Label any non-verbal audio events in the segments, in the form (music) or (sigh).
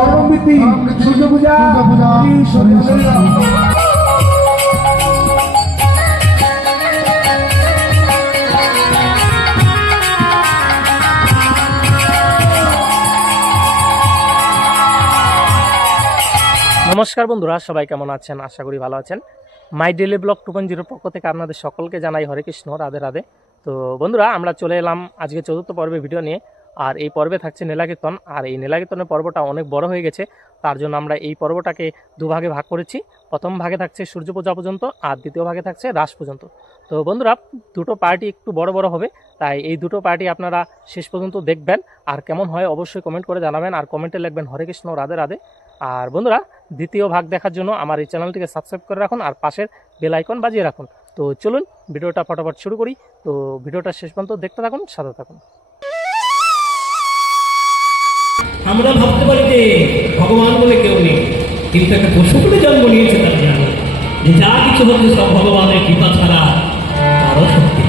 সর্বমৃতি সূর্য পূজা নমস্কার বন্ধুরা সবাই কেমন আছেন? আশা করি ভালো আছেন। My daily vlog two point জিরোর পক্ষ থেকে আপনাদের সকলকে জানাই হরে কৃষ্ণ রাধে রাধে। তো বন্ধুরা আমরা চলে এলাম আজকে চতুর্থ পর্বে ভিডিও নিয়ে। আর এই পর্বে থাকছে নীলাকীর্তন। আর এই নীলাকীর্তনের পর্বটা অনেক বড় হয়ে গেছে, তার জন্য আমরা এই পর্বটাকে দুভাগে ভাগ করেছি। প্রথম ভাগে থাকছে সূর্য পূজা পর্যন্ত, আর দ্বিতীয় ভাগে থাকছে রাস পর্যন্ত। তো বন্ধুরা, দুটো পার্টি একটু বড় বড় হবে, তাই এই দুটো পার্টি আপনারা শেষ পর্যন্ত দেখবেন। আর কেমন হয় অবশ্যই কমেন্ট করে জানাবেন, আর কমেন্টে লিখবেন, হরে কৃষ্ণ, রাধে রাধে। আর বন্ধুরা, দ্বিতীয় ভাগ দেখার জন্য আমার এই চ্যানেলটিকে সাবস্ক্রাইব করে রাখুন, আর পাশের বেল আইকন বাজিয়ে রাখুন। তো চলুন, ভিডিওটা ফটাফট শুরু করি। তো ভিডিওটা শেষ পর্যন্ত দেখতে থাকুন, সাথে থাকুন। আমরা ভাবতে পারি যে ভগবান বলে কেউ নেই। কিন্তু একটা পশু করে জন্ম নিয়েছে তার জানা যে যা কিছু হচ্ছে সব ভগবানের কৃপা ছাড়া তারও শক্তি।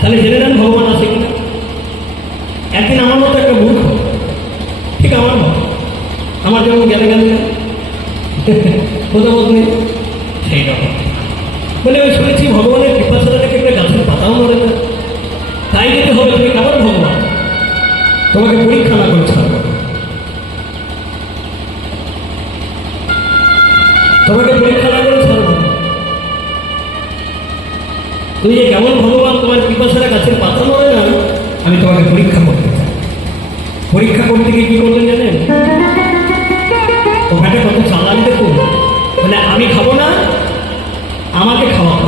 তাহলে জেনে নেন ভগবান আছে কিনা। একদিন আমার মতো একটা মূর্খ, ঠিক আমার মতো, আমার যেমন গেলে নেই। কোথাও নেই, সেই রকম। বলে আমি শুনেছি ভগবানের কৃপা ছাড়া নাকি একটা গাছের পাতাও মরে না। তাই যেতে হবে তুমি কেমন ভগবান? তোমাকে পরীক্ষা না করে ছাড়বো। তোমাকে পরীক্ষা না করে ছাড়বো যে কেমন ভগবান, তোমার পিপাসারা গাছের পাতা মরে না, আমি তোমাকে পরীক্ষা করতে পরীক্ষা করতে গিয়ে কি করলেন জানেন? ওখানে কত চালাক দেখুন। মানে আমি খাব না, আমাকে খাওয়াবো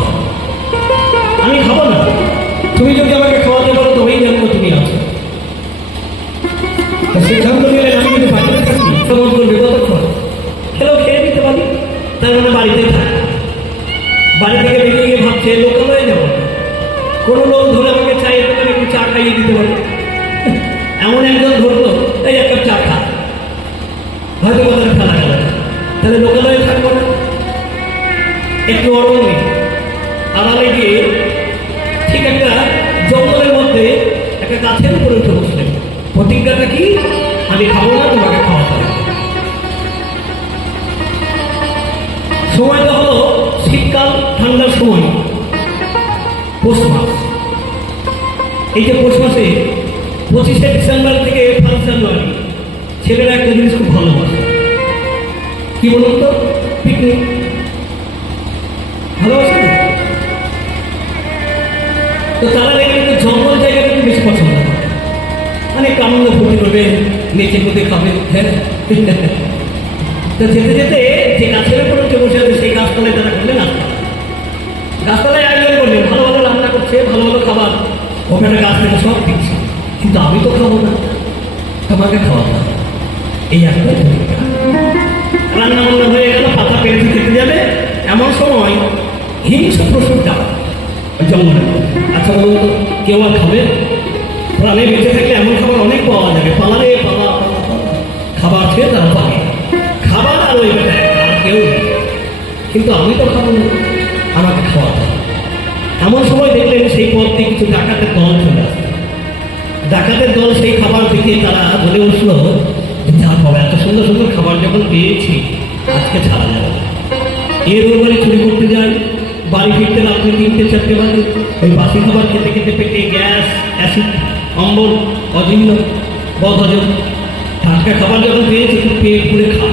সিদ্ধান্ত নিলেন বাড়িতে থাকি সমস্ত বিপদ খেলেও খেয়ে নিতে পারি? তার মানে বাড়িতে থাকি। বাড়ি থেকে বেরিয়ে গিয়ে ভাবছে যাব কোনো লোক ধরে আমাকে চাই এতে করে একটু চা খাইয়ে দিতে পারে। কি বলুন তো? পিকনিক না? তো তারা দেখবেন একটু জঙ্গল জায়গাটা একটু বেশি পছন্দ অনেক আনন্দ ফুটি করবে নেচে কুদে খাবে হ্যাঁ? (laughs) তো যেতে যেতে যে গাছের উপর উঠে বসে আছে, সেই গাছতলায় তারা করলেন না? গাছতলায় আয়োজন করলেন ভালো ভালো রান্না করছে, ভালো ভালো খাবার। ওখানে গাছ থেকে সব দিচ্ছে। কিন্তু আমি তো খাব না। তোমাকে খাওয়াবো। এই একটা ভূমিকা। রান্না বান্না হয়ে গেল পাতা পেরেছে খেতে যাবে। এমন সময় হিংস্র পশুটা ওই জঙ্গলে। আচ্ছা বলুন তো, কেউ আর খাবে? প্রাণে বেঁচে থাকলে এমন খাবার অনেক পাওয়া যাবে। পালারে পালা। খাবার খেয়ে তারা পাবে খাবার আর ওই কেউ কিন্তু আমি তো খাব না। আমাকে খাওয়াতে এমন সময় দেখলেন সেই পথ দিয়ে কিছু ডাকাতের দল চলে আসছে ডাকাতের দল সেই খাবার দেখে তারা বলে উঠল এত সুন্দর সুন্দর খাবার যখন পেয়েছি, আজকে ছাড়া যাবে। এর ওপরে চুরি করতে যান বাড়ি ফিরতে রাত্রে তিনটে, চারটে বাজে। ওই বাসি খাবার খেতে খেতে পেটে গ্যাস, অ্যাসিড, অম্বল, অজীর্ণ বদ হজম টাটকা খাবার যখন পেয়েছে পেট পুড়ে খা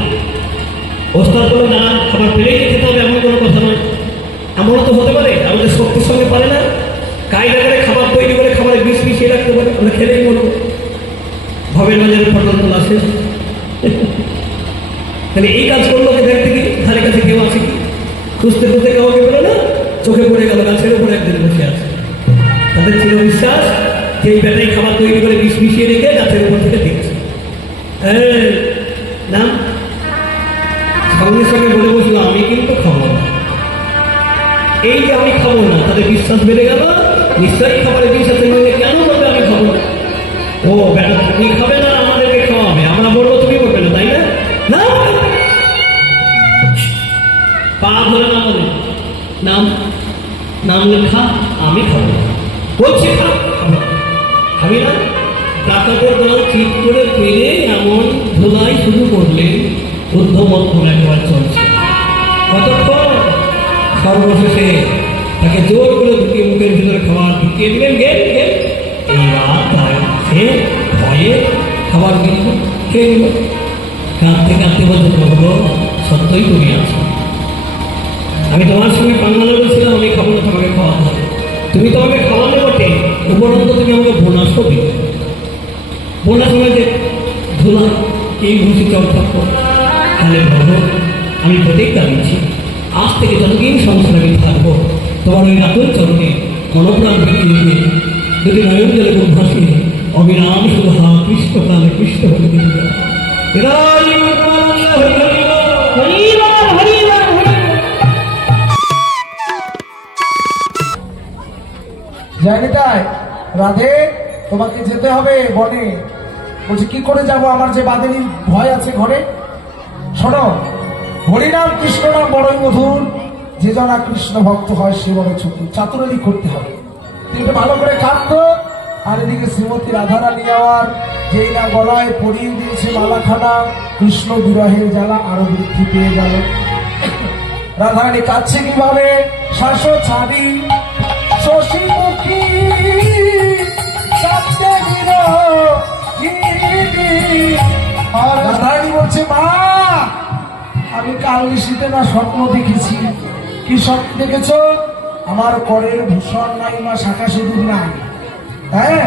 ওস্তাদ বলে, না, খাবার পেলেই খেতে হবে, এমন কোনো কথা নয়। এমনও তো হতে পারে, আমাদের শক্তির সঙ্গে পারে না। কায়দা করে খাবার তৈরি করে খাবারে বিষ মিশিয়ে রাখতে পারে, আমরা খেলেই মরবো। ভবের বাজারে ফটল তোলা শেষ। তাহলে এই কাজ করল কে দেখতে কি ধারে কাছে কেউ আছে কি? খুঁজতে খুঁজতে কাউকে পেল না, চোখে পড়ে গেল, গাছের উপরে একদিন বসে আছে। তাদের ছিল বিশ্বাস যে এই ব্যাটারি খাবার তৈরি করে বিষ মিশিয়ে রেখে গাছের উপর থেকে দেখছে হ্যাঁ নাম? সঙ্গে সঙ্গে বলে বসল আমি কিন্তু খাব না। এই যে আমি খাব না তাদের বিশ্বাস বেড়ে গেল, নিশ্চয়ই খাবারে বিষ আছে কেন বলবে আমি খাব না? ও বেটা তুমি খাবে পা ধরে না নাম নাম লেখা, আমি খাব। বলছি, খাব না। ডাকাতের দল ঠিক করে পেরে এমন ধুলাই শুরু করলে বুদ্ধমন্থন একবার চলছে। কতক্ষণ? সর্বশেষে তাকে জোর করে ঢুকিয়ে মুখের ভিতরে খাবার ঢুকিয়ে দিলেন। গেল গেল। এইবার তার সে ভয়ে খাবার কিনল খেয়ে নিল। কাঁদতে কাঁদতে বলতে প্রভু সত্যই তুমি আছো। আমি তোমার সঙ্গে বাংলা বলছিলাম আমি খাব না তোমাকে খাওয়াতে হবে তুমি তো আমাকে খাওয়ালে বটে, উপরন্ত তুমি আমাকে বোনাসও দিবে বোনাস মানে যে ধুলা, এই চল থাকব তাহলে প্রভু আমি প্রতিজ্ঞা দিচ্ছি। আজ থেকে যতদিন সংসারে আমি থাকব, তোমার ওই রাতুল চরণে মনোপ্রাণ ঢুকিয়ে দিয়ে যদি নয়ন জলে ভাসিয়ে অবিরাম শুধু হা, কৃষ্ণ প্রাণে কৃষ্ণ হয়ে জানি তাই? রাধে, তোমাকে যেতে হবে বনে। বলছি, কি করে যাব? আমার যে বাদেনি ভয় আছে ঘরে। শোনো, হরিনাম কৃষ্ণ নাম বড়ই মধুর। যে জনা কৃষ্ণ ভক্ত হয়, সে বড় চতুর চাতুরালি করতে হবে। তুমি ভালো করে কাঁদতো আর এদিকে শ্রীমতী রাধারানী আওয়ার যেই না গলায় পরিয়ে দিয়েছে মালাখানা, কৃষ্ণ বিরহের জ্বালা আরও বৃদ্ধি পেয়ে গেল। রাধারানী কাঁদছে কীভাবে? শ্বাস ছাড়ি। শশীমুখী মা, আমি কাল শীতে না স্বপ্ন দেখেছি। কি স্বপ্ন দেখেছ? আমার করের ভূষণ নাই, মা, শাখা সিঁদুর নাই। হ্যাঁ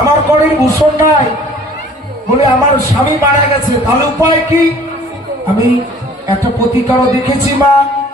আমার করের ভূষণ নাই বলে আমার স্বামী মারা গেছে। তাহলে উপায় কি? আমি একটা প্রতিকারও দেখেছি, মা।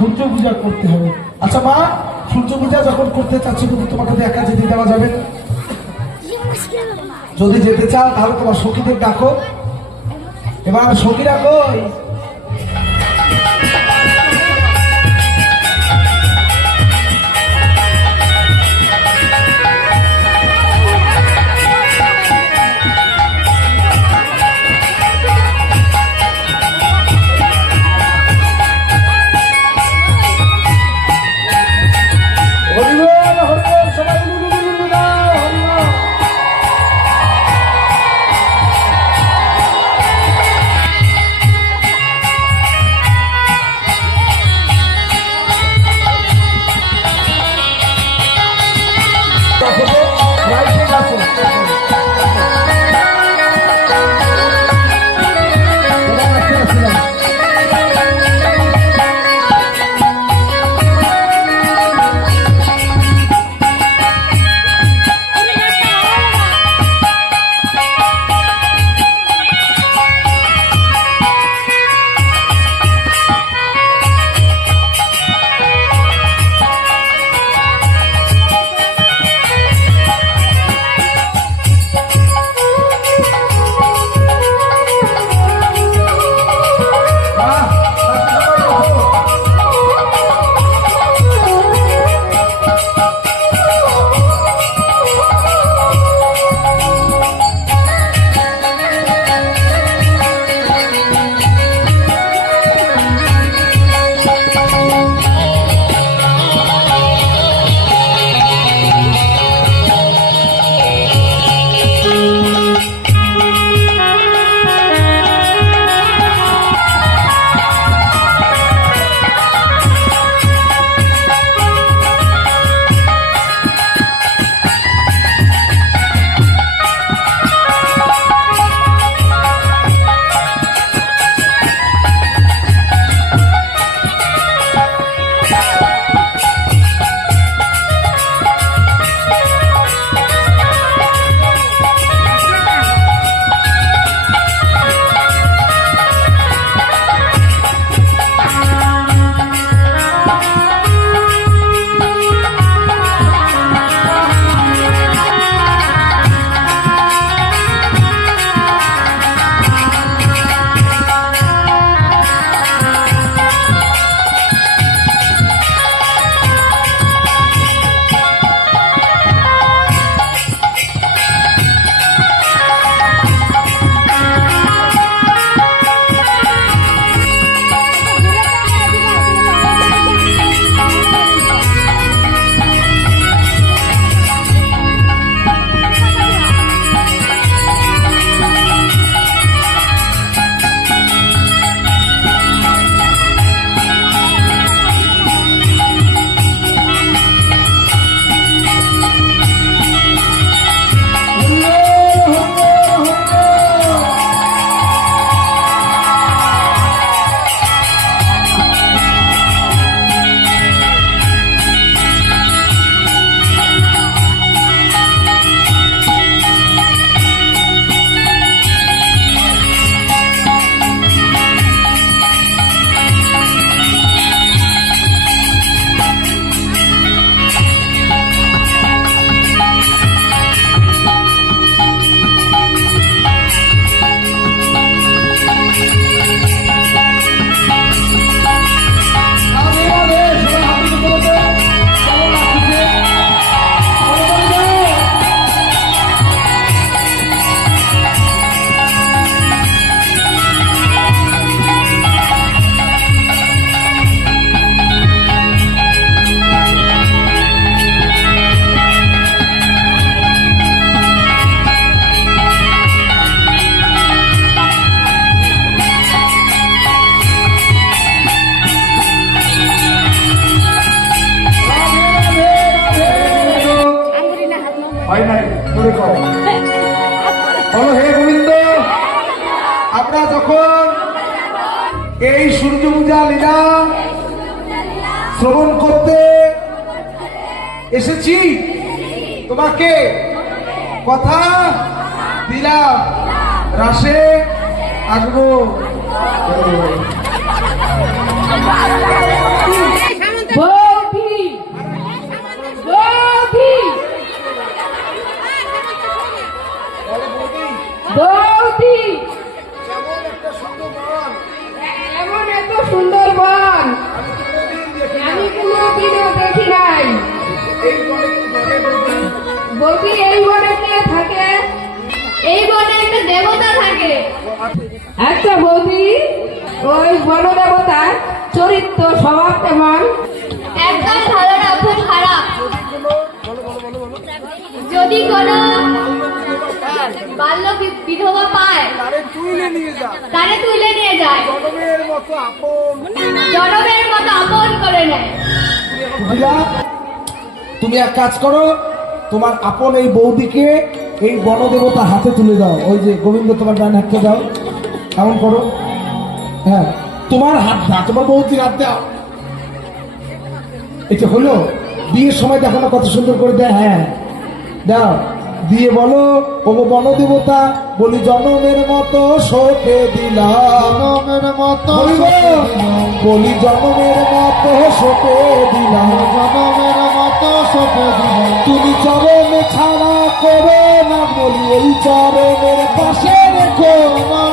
সূর্য পূজা করতে হবে। আচ্ছা মা, সূর্য পূজা যখন করতে চাচ্ছি, কিন্তু তোমাকে তো একা যেতে দেওয়া যাবে। যদি যেতে চাও, তাহলে তোমার সখীদের ডাকো। এবার সখীরা কই? এসেছি। তোমাকে কথা দিলাম। রাশে আসব আচ্ছা বৌদি ওই বন দেবতার চরিত্র স্বভাব কেমন? একদম ভালো না খুব খারাপ। যদি কোনো বাল্য বিধবা পায় তারে নিয়ে যা তারে তুলে নিয়ে যায়। জনমের মতো আপন জনমের মতো আপন করে নেয়। তুমি এক কাজ করো তোমার আপন এই বৌদিকে এই বনদেবতা হাতে তুলে দাও। ওই যে গোবিন্দ তোমার ডান হাতটা দাও। এমন করো? হ্যাঁ তোমার হাত দাও তোমার বৌদির হাত দাও। এটা হলো বিয়ের সময় দেখো না কত সুন্দর করে দেয় হ্যাঁ। দাও দিয়ে বলো ও বনদেবতা বলি জনমের মতো শোকে দিলাম। মতো বলি জনমের মতো শোকে দিলাম। জনমের মতো সপে দিলাম। তুমি চরণ ছাড়া করো না বলি এই চরণের পাশে রেখো। জনমের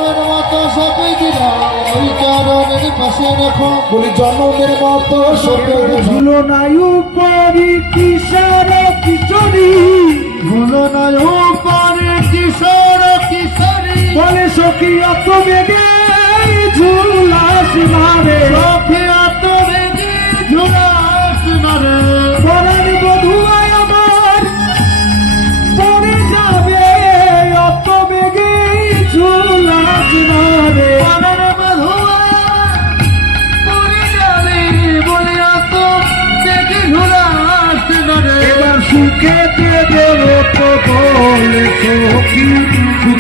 বলি জনমের মতো শোকে ঝুলো নাই উপরি কিশোর কিশোরী ভুলো না উপরে কিশোর কিশোরী বলে সখী অত বেগে ঝুলাস মারে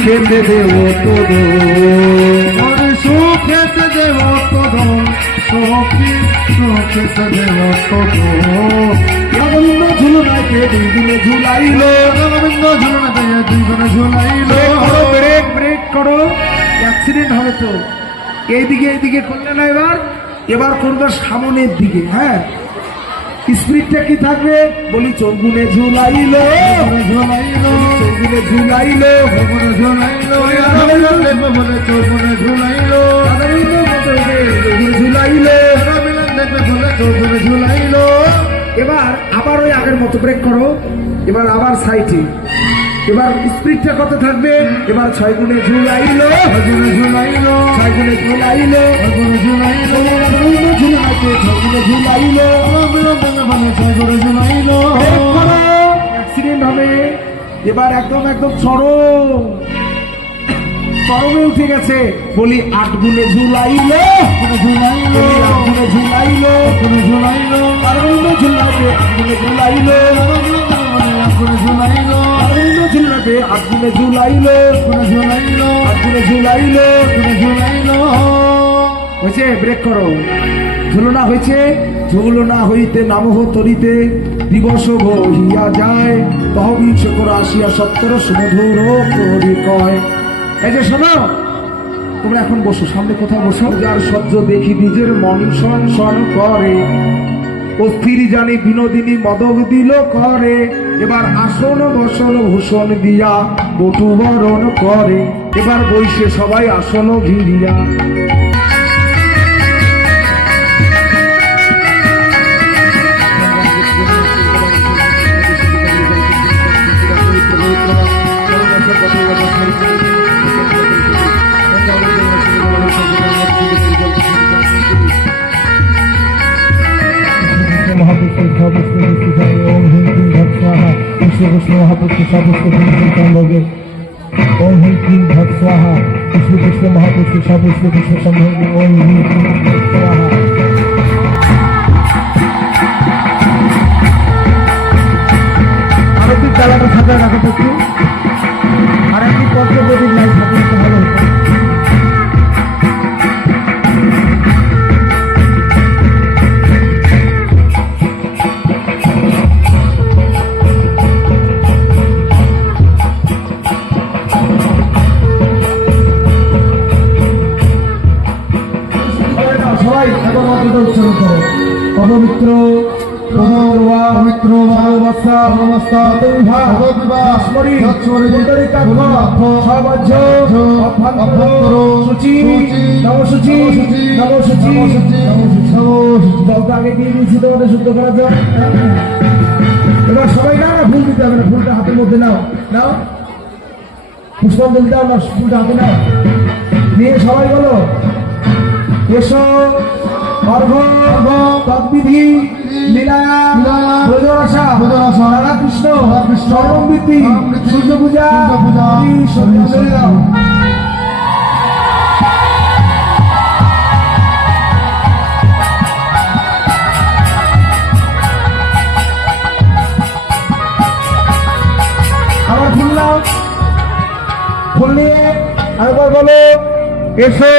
সুখেতে দেব তো মনে সুখেতে দেব তোর সখী সুখেতে দেব তোর রবীন্দ্র ঝুলনাকে দুই দিনে ঝুলাইল। রবীন্দ্র ঝুলনা দিয়ে দুইজনে ঝুলাইল। ব্রেক ব্রেক করো। অ্যাক্সিডেন্ট হবে তো। এইদিকে এইদিকে করলে না এবার? এবার করবে সামনের দিকে হ্যাঁ? স্পিডটা কি থাকবে বলি চৌগুনে ঝুলাইল। ঝুলাইলো। চৌগুনে ঝুলাইল। চৌগুনে ঝুলাইল। ঝুলাইল। ঝুলাইল। ঝুলাইল। এবার আবার ওই আগের মতো ব্রেক করো। এবার আবার সাইটে। এবার স্পিডটা কত থাকবে এবার ছয় গুণে ঝুলাইল চৌগুনে ঝুলাইল ছয় গুণে ঝুলাইল চৌগুনে ঝুলাইল ঝুলাইতে ছয় গুণে ঝুলাইল বলে চৌগুনে ঝুলাইল অ্যাক্সিডেন্ট হবে এবার একদম একদম চরম চরমে উঠে গেছে বলি আট গুণে ঝুলাইল ঝুলাইল গুণে ঝুলাইল ঝুলাইল গুণে ঝুলাইল বলে চৌগুনে ঝুলাইল রবীন্দ্র ঝুলাইতে আট গুণে ঝুলাইল চৌগুনে ঝুলাইল গুণে ঝুলাইল হয়েছে ব্রেক করো। ঝুলনা হয়েছে ঝুলনা হইতে নামহ তরিতে দিবস বহিয়া যায়। তহবিল শকর আসিয়া সত্তর সুমধুর করি কয়। এই যে শোনো, তোমরা এখন বসো, সামনে কোথাও বসো? যার সহ্য দেখি নিজের মন সন করে। অস্থির জানি বিনোদিনী মদক দিল করে। এবার আসন বসন ভূষণ দিয়া বটু বরণ করে। এবার বৈশে সবাই আসন ঘিরিয়া মহাপুষ্প সর্বস্ব বিশুদ্ধাম্বগে ওম হিম ক্লিম ভট স্বাহা বিশ্বকৃষ্ণ মহাপুষ্প সর্বস্ব হিম ক্লিম ভট স্বাহা আরতি চালানো থাকা রাখো একটু আর একটু কষ্ট যদি লাইট। পুণ্ডরিকাক্ষ সর্বজ্য অভ্যন্তর সূচি সূচি নবসূচি নবসূচি জলটা আগে দিয়ে এবার সবাই না ফুল দিতে হবে না ফুলটা হাতের মধ্যে নাও নাও পুষ্পাঞ্জলি না ফুলটা হাতে নাও। নিয়ে সবাই বলো, এসো। অর্ঘ তদ্বিধি লীলায়া ব্রজরসা ব্রজরসা, রাধাকৃষ্ণ রাধাকৃষ্ণ, চরমবৃত্তি চরমবৃত্তি, সূর্য পূজা সূর্য পূজা, ফুল নিয়ে আরেকবার বলো এসো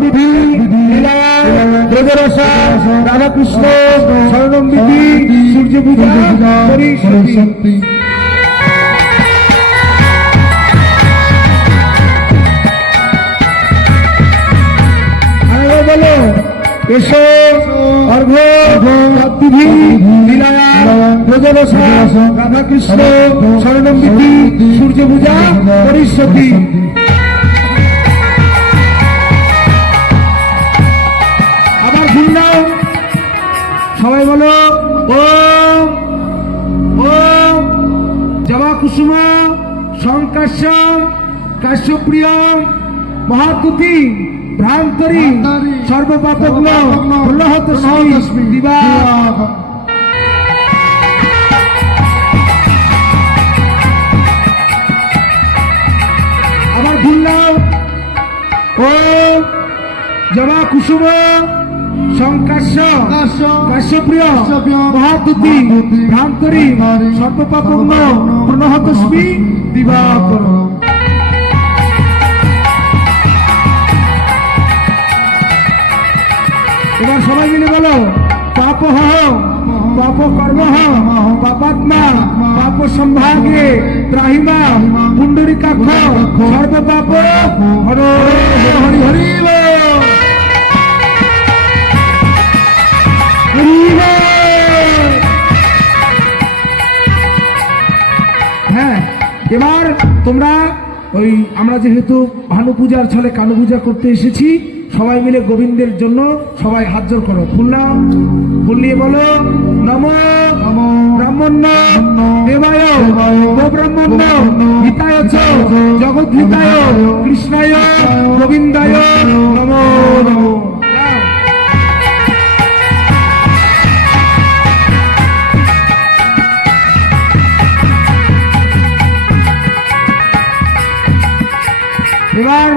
বিধি ব্রজরসা রাধাকৃষ্ণ স্বর্ণম বিধি সূর্য পূজা। শক্তি বলো, এসো অর্ঘ ব্রজরসা রাধাকৃষ্ণ স্বর্ণম বিধি সূর্য পূজা করি কুসুম সংকাশ্য কাশ্যপ্রিয় মহাকুতি ভ্রান্তরী সর্বপাপগ্ন প্রহত দিবা আবার ফুল নাও। ওম জবা কুসুম সংকাশ্য কাশ্যপ্রিয় মহাতুতি ভ্রান্তরী সর্বপাপগ্ন প্রণহতস্মি দিবাকর এবার সবাই মিলে বলো, পাপ পাপ কর্ম পাপাত্মা পাপ সম্ভাগে ত্রাহিমা, পুণ্ডরিকাক্ষ, সর্বপাপ হর, হরি হরি বল। হরি এবার তোমরা ওই আমরা যেহেতু ভানু পূজার ছলে কানু পূজা করতে এসেছি সবাই মিলে গোবিন্দের জন্য সবাই হাত জোর করো। ফুল নাও। ফুল নিয়ে বলো নম ব্রাহ্মণ্য দেবায় ব্রাহ্মণ্য হিতায় চ জগৎ হিতায় কৃষ্ণায় গোবিন্দায় নম নম। এবার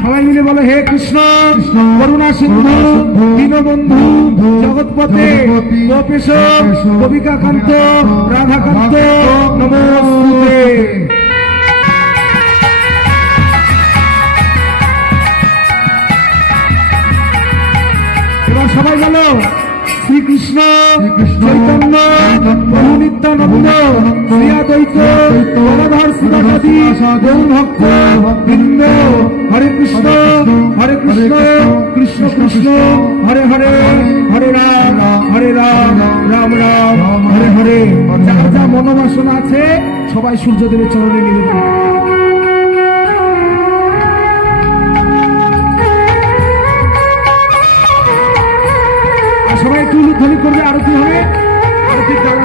সবাই মিলে বলো হে কৃষ্ণ করুণা সিন্ধু দীনবন্ধু জগৎপতে গোপেশ কবিকাকান্ত রাধাকান্ত নমস্তে এবার সবাই বলো শ্রীকৃষ্ণ, চৈতন্য নিত্যানন্দ শ্রীয়াদ্বৈত গণধর শিবাসাদি ভক্ত বৃন্দ, হরে কৃষ্ণ হরে কৃষ্ণ কৃষ্ণ কৃষ্ণ, হরে হরে হরে রাম হরে রাম রাম রাম, হরে হরে। যার যা মনোবাসনা আছে, সবাই সূর্যদেবের চরণে নিবেদন ধ্বনি করবে আরতি হবে। আরতির জানা